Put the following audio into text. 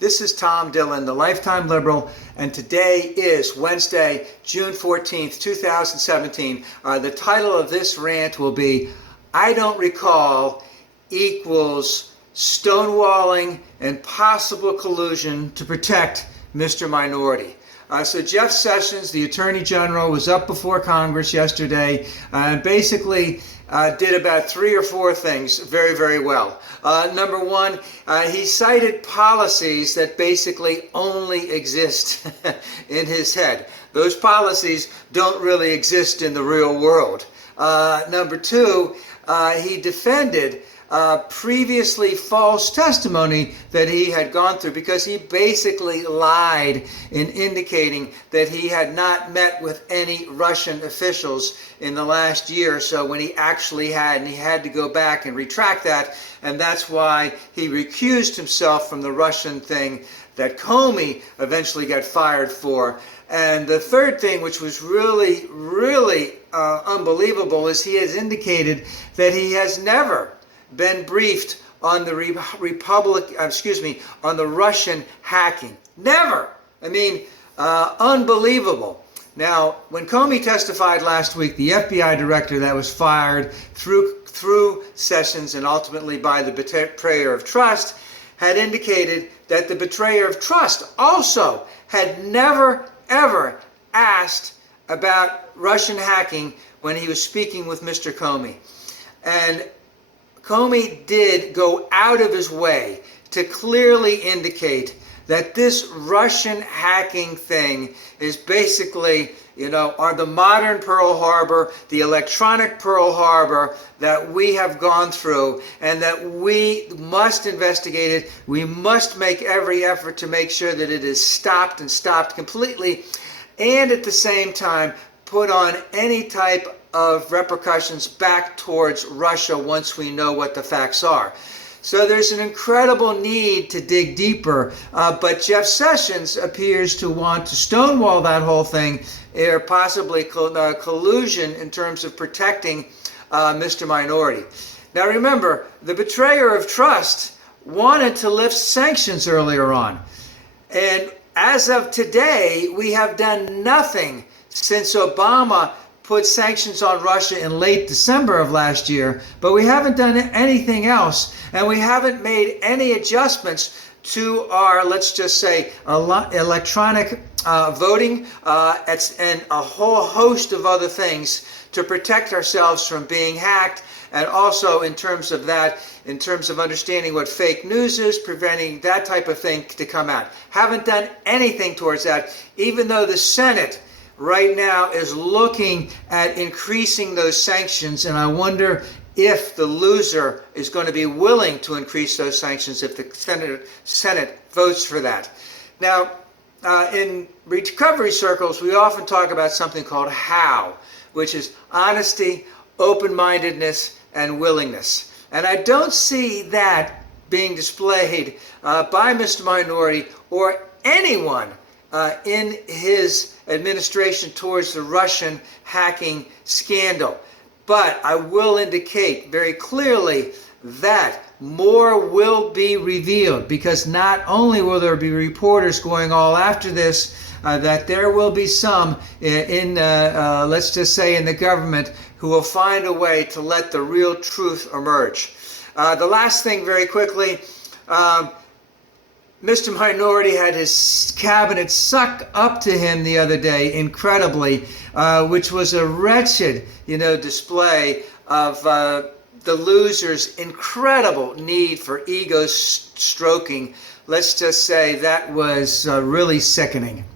This is Tom Dillon, the Lifetime Liberal, and today is Wednesday, June 14th, 2017. The title of this rant will be, I don't recall equals stonewalling and possible collusion to protect Mr. Minority. So Jeff Sessions, the Attorney General, was up before Congress yesterday and basically did about 3 or 4 things very, very well. Number one, he cited policies that basically only exist in his head. Those policies don't really exist in the real world. Number two, he defended previously false testimony that he had gone through, because he basically lied in indicating that he had not met with any Russian officials in the last year or so, when he actually had, and he had to go back and retract that, and that's why he recused himself from the Russian thing that Comey eventually got fired for. And the third thing, which was really, really unbelievable, is he has indicated that he has never been briefed on the on the Russian hacking. Never. I mean, unbelievable. Now, when Comey testified last week, the FBI director that was fired through Sessions and ultimately by the betrayer of trust had indicated that the betrayer of trust also had never, ever asked about Russian hacking when he was speaking with Mr. Comey. And Comey did go out of his way to clearly indicate that this Russian hacking thing is basically, are the modern Pearl Harbor, the electronic Pearl Harbor that we have gone through, and that we must investigate it. We must make every effort to make sure that it is stopped, and stopped completely, and at the same time put on any type of repercussions back towards Russia once we know what the facts are. So there's an incredible need to dig deeper, but Jeff Sessions appears to want to stonewall that whole thing, or possibly collusion in terms of protecting Mr. Minority. Now remember, the betrayer of trust wanted to lift sanctions earlier on, and as of today, we have done nothing since Obama put sanctions on Russia in late December of last year, but we haven't done anything else, and we haven't made any adjustments to our, let's just say, electronic voting and a whole host of other things to protect ourselves from being hacked, and also in terms of that, in terms of understanding what fake news is, preventing that type of thing to come out. Haven't done anything towards that, even though the Senate right now is looking at increasing those sanctions, and I wonder if the loser is going to be willing to increase those sanctions if the Senate votes for that. Now, in recovery circles, we often talk about something called HOW, which is honesty, open-mindedness, and willingness. And I don't see that being displayed by Mr. Minority or anyone in his administration towards the Russian hacking scandal. But I will indicate very clearly that more will be revealed, because not only will there be reporters going all after this, that there will be some in let's just say in the government, who will find a way to let the real truth emerge. The last thing, very quickly, Mr. Minority had his cabinet suck up to him the other day, incredibly, which was a wretched, display of the loser's incredible need for ego stroking. Let's just say that was really sickening.